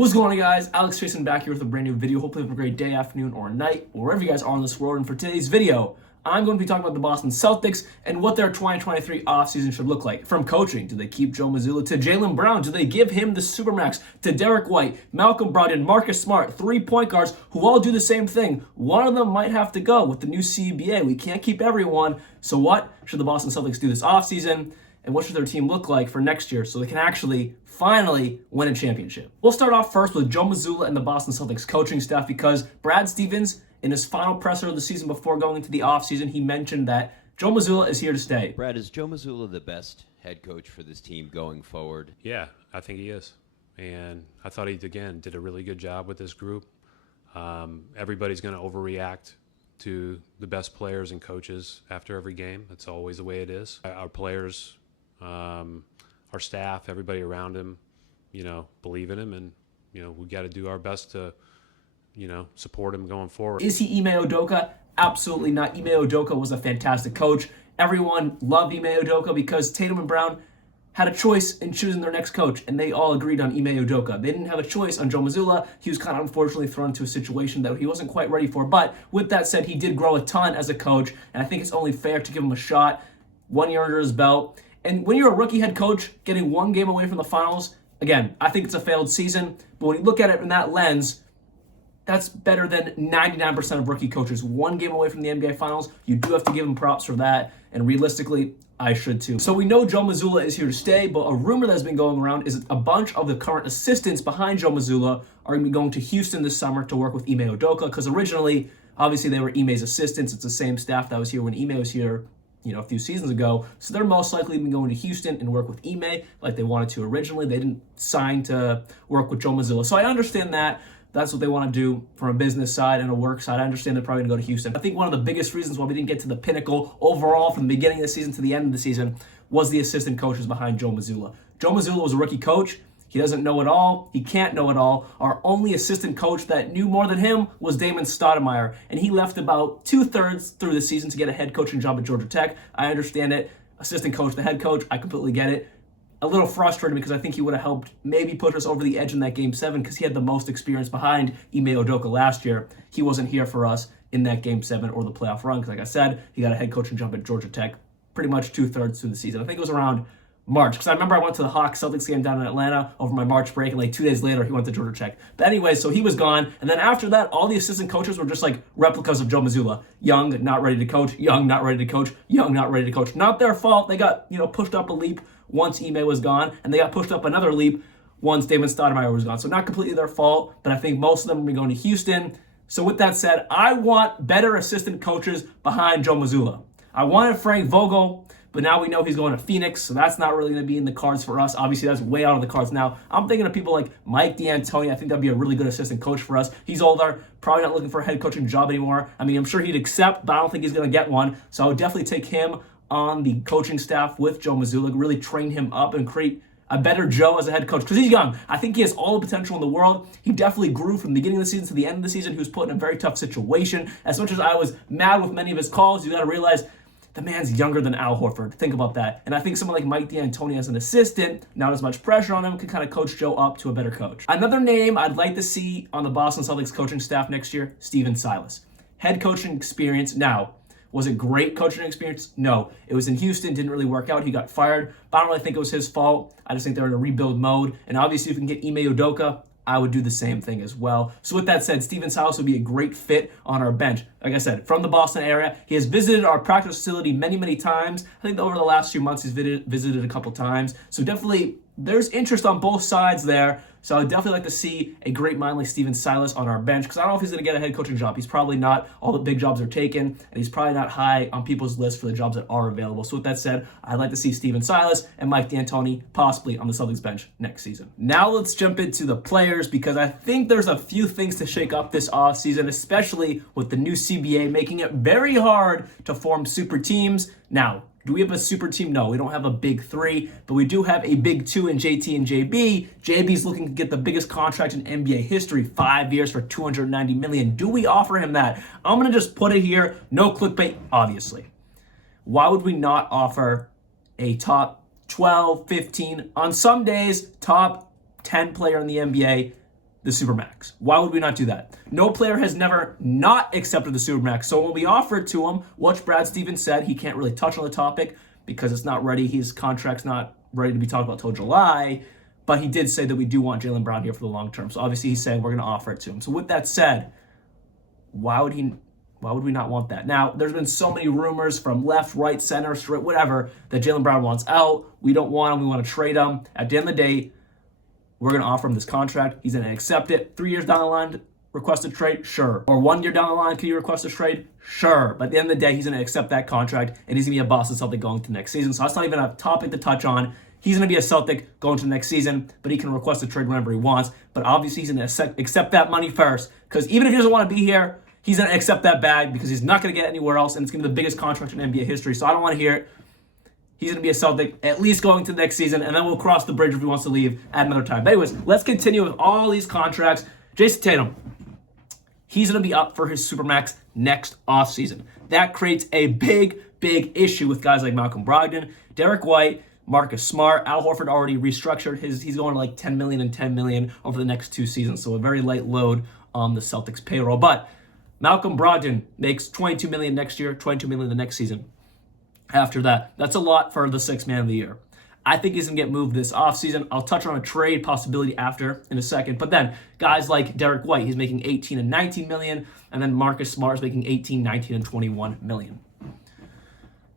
What's going on, guys? Alex Jason back here with a brand new video. Hopefully you have a great day, afternoon, or night, or wherever you guys are in this world. And for today's video, I'm going to be talking about the Boston Celtics and what their 2023 offseason should look like. From coaching, do they keep Joe Mazzulla, to Jaylen Brown? Do they give him the Supermax? To Derek White, Malcolm Brogdon, Marcus Smart, 3 point guards who all do the same thing. One of them might have to go with the new CBA. We can't keep everyone. So what should the Boston Celtics do this offseason? And what should their team look like for next year so they can actually finally win a championship? We'll start off first with Joe Mazzulla and the Boston Celtics coaching staff, because Brad Stevens, in his final presser of the season before going into the offseason, he mentioned that Joe Mazzulla is here to stay. Brad, is Joe Mazzulla the best head coach for this team going forward? Yeah, I think he is. And I thought he, again, did a really good job with this group. Everybody's going to overreact to the best players and coaches after every game. That's always the way it is. Our players, our staff, everybody around him, believe in him, and we got to do our best to support him going forward. Is he Ime Udoka? Absolutely not. Ime Udoka was a fantastic coach. Everyone loved Ime Udoka because Tatum and Brown had a choice in choosing their next coach, and they all agreed on Ime Udoka. They didn't have a choice on Joe Mazzulla. He was kind of unfortunately thrown into a situation that he wasn't quite ready for. But with that said, he did grow a ton as a coach, and I think it's only fair to give him a shot. 1 year under his belt. And when you're a rookie head coach, getting one game away from the finals, again, I think it's a failed season. But when you look at it in that lens, that's better than 99% of rookie coaches. 1 game away from the NBA Finals, you do have to give him props for that. And realistically, I should too. So we know Joe Mazzulla is here to stay, but a rumor that's been going around is a bunch of the current assistants behind Joe Mazzulla are going to be going to Houston this summer to work with Ime Udoka, because originally, obviously, they were Ime's assistants. It's the same staff that was here when Ime was here a few seasons ago. So they're most likely going to Houston and work with Ime like they wanted to originally. They didn't sign to work with Joe Mazzulla. So I understand that. That's what they want to do from a business side and a work side. I understand they're probably going to go to Houston. I think one of the biggest reasons why we didn't get to the pinnacle overall from the beginning of the season to the end of the season was the assistant coaches behind Joe Mazzulla. Joe Mazzulla was a rookie coach. He doesn't know it all. He can't know it all. Our only assistant coach that knew more than him was Damon Stoudemire, and he left about 2/3 through the season to get a head coaching job at Georgia Tech. I understand it. Assistant coach, the head coach, I completely get it. A little frustrated because I think he would have helped maybe put us over the edge in that Game 7 because he had the most experience behind Ime Udoka last year. He wasn't here for us in that Game 7 or the playoff run because, like I said, he got a head coaching job at Georgia Tech pretty much 2/3 through the season. I think it was around March, because I remember I went to the Hawks Celtics game down in Atlanta over my March break, and like 2 days later he went to Georgia Tech. But anyway, so he was gone, and then after that, all the assistant coaches were just like replicas of Joe Mazzulla. Young, not ready to coach. Young, not ready to coach. Young, not ready to coach. Not their fault. They got pushed up a leap once Ime was gone, and they got pushed up another leap once Damon Stoudemire was gone. So not completely their fault, but I think most of them will be going to Houston. So with that said, I want better assistant coaches behind Joe Mazzulla. I wanted Frank Vogel, but now we know he's going to Phoenix, so that's not really going to be in the cards for us. Obviously, that's way out of the cards now. I'm thinking of people like Mike D'Antoni. I think that'd be a really good assistant coach for us. He's older, probably not looking for a head coaching job anymore. I mean, I'm sure he'd accept, but I don't think he's going to get one. So I would definitely take him on the coaching staff with Joe Mazzulla, really train him up and create a better Joe as a head coach, because he's young. I think he has all the potential in the world. He definitely grew from the beginning of the season to the end of the season. He was put in a very tough situation. As much as I was mad with many of his calls, you got to realize the man's younger than Al Horford. Think about that. And I think someone like Mike D'Antoni as an assistant, not as much pressure on him, can kind of coach Joe up to a better coach. Another name I'd like to see on the Boston Celtics coaching staff next year, Stephen Silas. Head coaching experience. Now, was it great coaching experience? No. It was in Houston, didn't really work out. He got fired, but I don't really think it was his fault. I just think they're in a rebuild mode. And obviously, if we can get Ime Udoka, I would do the same thing as well. So with that said, Stephen Silas would be a great fit on our bench. Like I said, from the Boston area. He has visited our practice facility many, many times. I think over the last few months, he's visited a couple times. So definitely, there's interest on both sides there. So I'd definitely like to see a great mind like Stephen Silas on our bench, because I don't know if he's going to get a head coaching job. He's probably not. All the big jobs are taken, and he's probably not high on people's list for the jobs that are available. So with that said, I'd like to see Stephen Silas and Mike D'Antoni possibly on the Celtics bench next season. Now let's jump into the players, because I think there's a few things to shake up this offseason, especially with the new CBA making it very hard to form super teams. Now, do we have a super team? No, we don't have a big 3, but we do have a big 2 in JT and JB. JB's looking to get the biggest contract in NBA history, 5 years for $290 million. Do we offer him that? I'm going to just put it here. No clickbait, obviously. Why would we not offer a top 12, 15, on some days, top 10 player in the NBA the Supermax. Why would we not do that? No player has never not accepted the Supermax. So when we offered to him, which Brad Stevens said he can't really touch on the topic because it's not ready, his contract's not ready to be talked about till July, but he did say that we do want Jaylen Brown here for the long term. So obviously he's saying we're going to offer it to him. So with that said, why would we not want that? Now, there's been so many rumors from left, right, center, straight, whatever, that Jaylen Brown wants out. We don't want him. We want to trade him. At the end of the day, we're going to offer him this contract. He's going to accept it. 3 years down the line, request a trade? Sure. Or 1 year down the line, can you request a trade? Sure. But at the end of the day, he's going to accept that contract, and he's going to be a Boston Celtic going to next season. So that's not even a topic to touch on. He's going to be a Celtic going to the next season, but he can request a trade whenever he wants. But obviously, he's going to accept that money first, because even if he doesn't want to be here, he's going to accept that bag because he's not going to get anywhere else, and it's going to be the biggest contract in NBA history. So I don't want to hear it. He's going to be a Celtic at least going to the next season, and then we'll cross the bridge if he wants to leave at another time. But anyways, let's continue with all these contracts. Jason Tatum, he's going to be up for his Supermax next offseason. That creates a big issue with guys like Malcolm Brogdon, Derek White, Marcus Smart. Al Horford already restructured he's going to like $10 million and $10 million over the next 2 seasons, so a very light load on the Celtics payroll. But Malcolm Brogdon makes $22 million next year, $22 million the next season. After that, that's a lot for the 6th man of the year. I think he's going to get moved this offseason. I'll touch on a trade possibility after in a second. But then guys like Derek White, he's making $18 and $19 million, and then Marcus Smart is making $18, $19, and $21 million.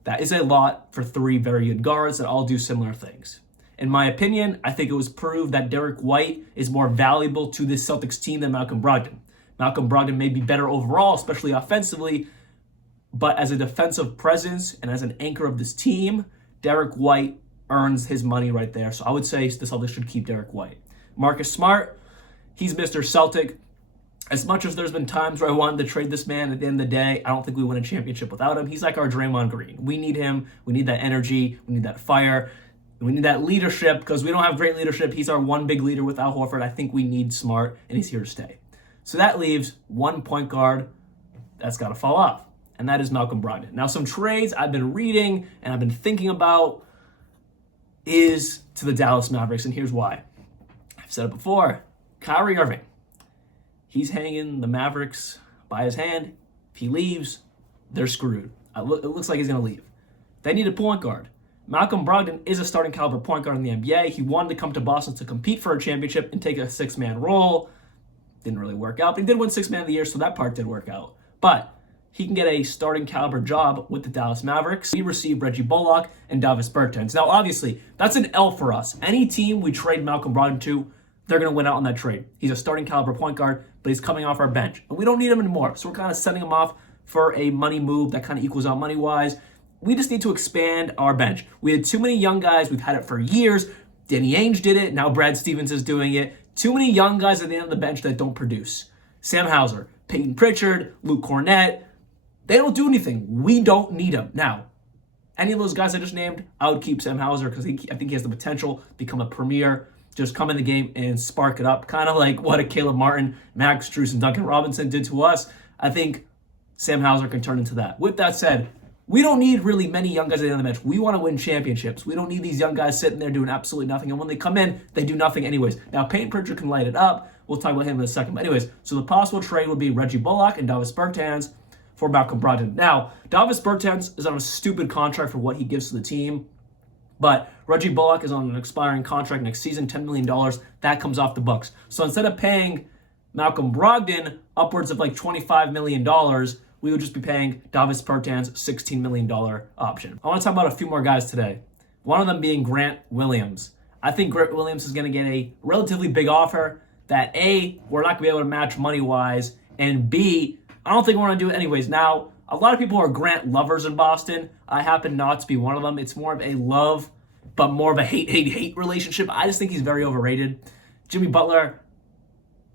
That is a lot for 3 very good guards that all do similar things. In my opinion, I think it was proved that Derek White is more valuable to this Celtics team than Malcolm Brogdon. Malcolm Brogdon may be better overall, especially offensively, but as a defensive presence and as an anchor of this team, Derek White earns his money right there. So I would say the Celtics should keep Derek White. Marcus Smart, he's Mr. Celtic. As much as there's been times where I wanted to trade this man, at the end of the day, I don't think we win a championship without him. He's like our Draymond Green. We need him. We need that energy. We need that fire. We need that leadership because we don't have great leadership. He's our one big leader with Al Horford. I think we need Smart, and he's here to stay. So that leaves one point guard that's got to fall off, and that is Malcolm Brogdon. Now, some trades I've been reading and I've been thinking about is to the Dallas Mavericks, and here's why. I've said it before. Kyrie Irving. He's hanging the Mavericks by his hand. If he leaves, they're screwed. It looks like he's going to leave. They need a point guard. Malcolm Brogdon is a starting caliber point guard in the NBA. He wanted to come to Boston to compete for a championship and take a 6-man role. Didn't really work out, but he did win 6-man of the year, so that part did work out. But he can get a starting caliber job with the Dallas Mavericks. We received Reggie Bullock and Davis Bertans. Now, obviously, that's an L for us. Any team we trade Malcolm Brogdon to, they're going to win out on that trade. He's a starting caliber point guard, but he's coming off our bench. And we don't need him anymore, so we're kind of sending him off for a money move that kind of equals out money-wise. We just need to expand our bench. We had too many young guys. We've had it for years. Danny Ainge did it. Now Brad Stevens is doing it. Too many young guys at the end of the bench that don't produce. Sam Hauser, Peyton Pritchard, Luke Cornett, they don't do anything. We don't need them. Now, any of those guys I just named, I would keep Sam Hauser because I think he has the potential to become a premier, just come in the game and spark it up, kind of like what a Caleb Martin, Max Strus, and Duncan Robinson did to us. I think Sam Hauser can turn into that. With that said, we don't need really many young guys at the end of the bench. We want to win championships. We don't need these young guys sitting there doing absolutely nothing. And when they come in, they do nothing anyways. Now, Peyton Pritchard can light it up. We'll talk about him in a second. But anyways, so the possible trade would be Reggie Bullock and Davis Bertans for Malcolm Brogdon. Now, Davis Bertans is on a stupid contract for what he gives to the team. But Reggie Bullock is on an expiring contract next season, $10 million. That comes off the books. So instead of paying Malcolm Brogdon upwards of like $25 million, we would just be paying Davis Bertans $16 million option. I want to talk about a few more guys today. One of them being Grant Williams. I think Grant Williams is going to get a relatively big offer that A, we're not going to be able to match money-wise, and B, I don't think we're going to do it anyways. Now, a lot of people are Grant lovers in Boston. I happen not to be one of them. It's more of a love, but more of a hate relationship. I just think he's very overrated. Jimmy Butler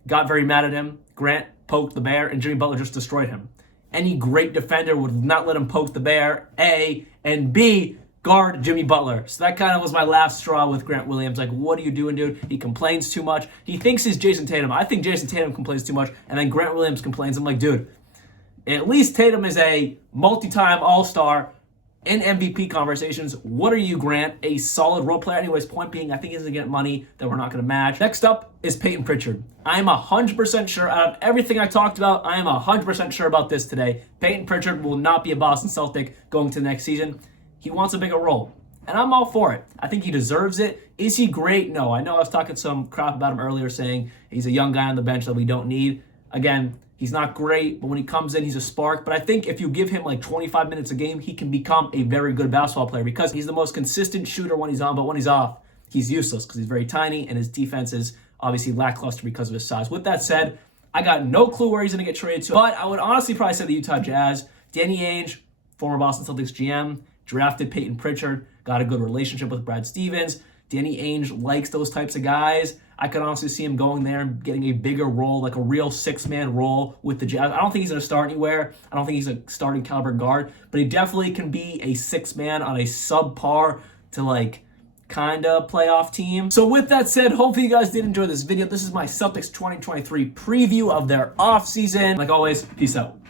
got very mad at him. Grant poked the bear, and Jimmy Butler just destroyed him. Any great defender would not let him poke the bear, A, and B, guard Jimmy Butler. So that kind of was my last straw with Grant Williams. Like, what are you doing, dude? He complains too much. He thinks he's Jason Tatum. I think Jason Tatum complains too much, and then Grant Williams complains. I'm like, dude, at least Tatum is a multi-time all-star, In MVP conversations, what are you, Grant? A solid role player. Anyways, point being, I think he's going to get money that we're not going to match. Next up is Peyton Pritchard. I'm 100% sure, out of everything I talked about, I am 100% sure about this today. Peyton Pritchard will not be a Boston Celtic going to the next season. He wants a bigger role, and I'm all for it. I think he deserves it. Is he great? No. I know I was talking some crap about him earlier, saying he's a young guy on the bench that we don't need. Again, he's not great, but when he comes in, he's a spark. But I think if you give him like 25 minutes a game, he can become a very good basketball player because he's the most consistent shooter when he's on, but when he's off, he's useless because he's very tiny and his defense is obviously lackluster because of his size. With that said, I got no clue where he's going to get traded to, but I would honestly probably say the Utah Jazz. Danny Ainge, former Boston Celtics GM, drafted Peyton Pritchard, got a good relationship with Brad Stevens. Danny Ainge likes those types of guys. I could honestly see him going there and getting a bigger role, like a real six-man role with the Jazz. I don't think he's going to start anywhere. I don't think he's a starting caliber guard, but he definitely can be a six-man on a subpar to like kind of playoff team. So with that said, hopefully you guys did enjoy this video. This is my Celtics 2023 preview of their offseason. Like always, peace out.